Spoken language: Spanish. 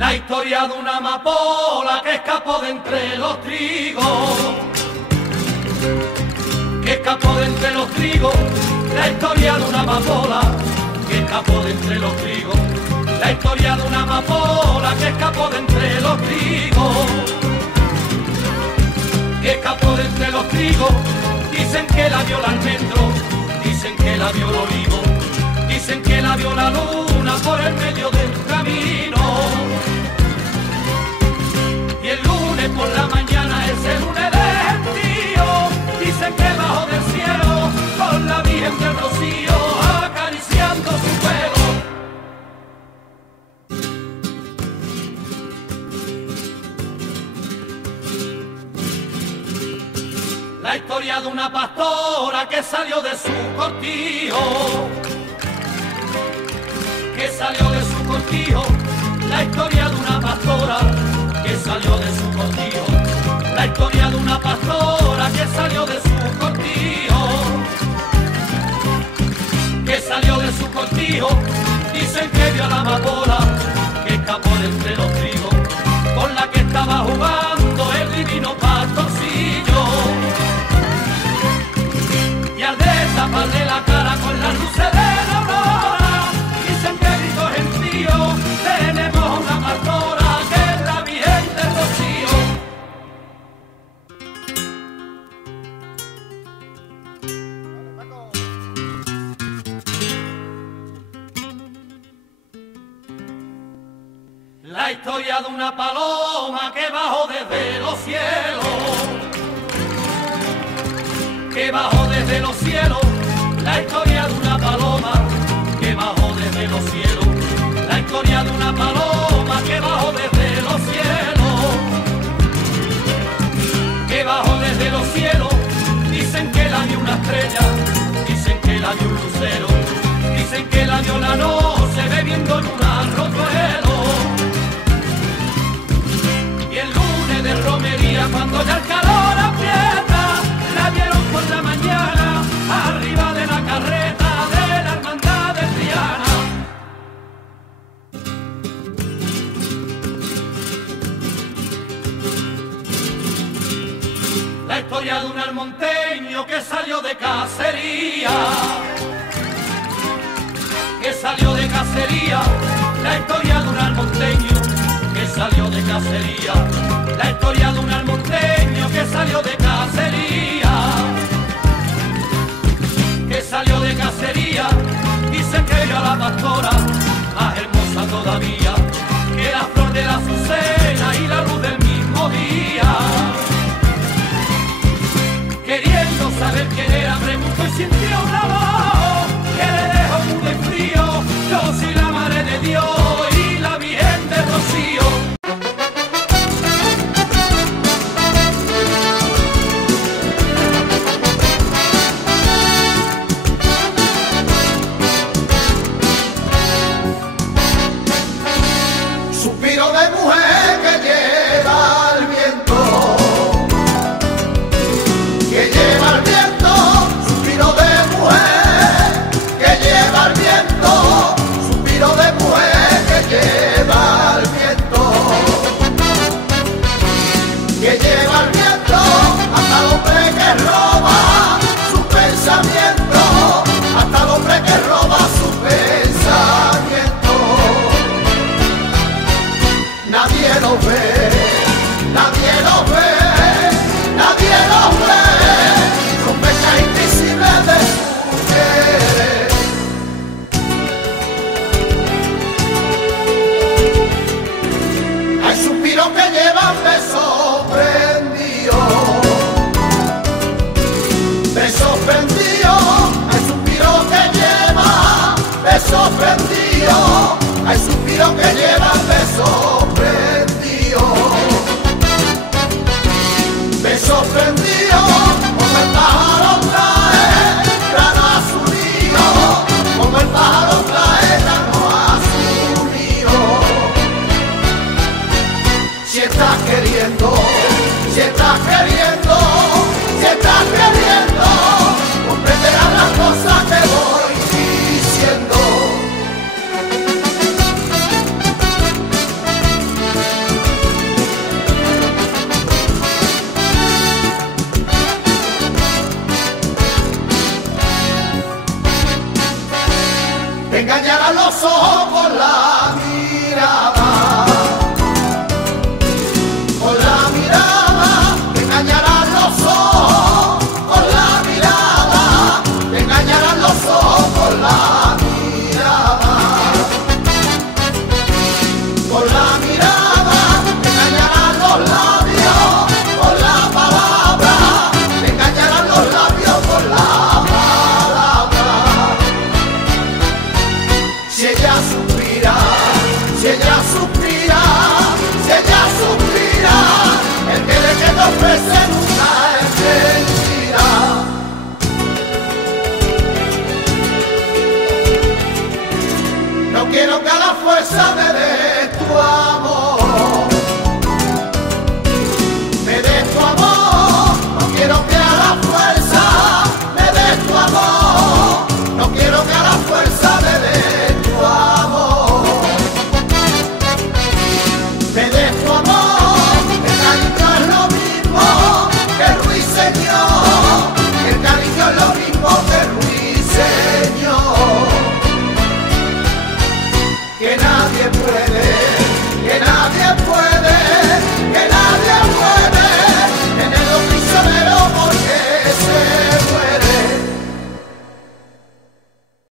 La historia de una amapola que escapó de entre los trigos, que escapó de entre los trigos. La historia de una amapola que escapó de entre los trigos. La historia de una amapola que escapó de entre los trigos, que escapó de entre los trigos. Dicen que la vio el almendro, dicen que la vio el olivo, dicen que la vio la luna por el medio del camino. Y el lunes por la mañana, ese lunes de gentío, dicen que bajo del cielo con la Virgen del Rocío acariciando su pelo. La historia de una pastora que salió de su cortijo, que salió de su cortijo. La historia de una pastora que salió de su cortijo. La historia de una pastora que salió de su cortijo, que salió de su cortijo. Dicen que vio a la amapola que escapó de entre los trigos, con la que estaba jugando el divino pastorcillo. Y al destaparle la cara con las luces de la aurora, dicen que gritó gentío: tenemos una pastora que es la Virgen del Rocío. La historia de una paloma que bajó desde los cielos, que bajó desde los cielos. La historia de una paloma que bajó desde los cielos. La historia de una paloma que bajó desde los cielos, que bajó desde los cielos. Dicen que la vio una estrella, dicen que la vio un lucero, dicen que la vio la noche bebiendo en un arroyuelo. Y el lunes de romería, cuando ya el calor aprieta, la vieron por la mañana arriba de la carreta de la hermandad de Triana. La historia de un almonteño que salió de cacería, que salió de cacería. La historia de un almonteño que salió de cacería. La historia de un almonteño que salió de cacería, que salió de cacería. Dicen que vio a la pastora más hermosa todavía que la flor de la azucena y la luz del mismo día. Queriendo saber quién era, preguntó y sintió una voz que le dejó mudo y frío. Yo soy la madre de Dios y la Virgen de Rocío. Suspiro de mujer que lleva el viento, que lleva el viento. Suspiro de mujer que lleva el viento, suspiro de mujer que lleva el viento, que lleva el viento hasta el hombre que roba su pensamiento, hasta el hombre que roba su pensamiento. Nadie lo ve, nadie lo ve, nadie lo ve, con pechas invisibles de su querer. Hay suspiros que llevan besos prendidos, besos prendidos. Hay suspiros que llevan besos prendidos, hay suspiros que llevan besos prendidos, besos prendidos. Como el pájaro trae grano a su nido, como el pájaro trae grano a su nido. Si estás queriendo, si estás queriendo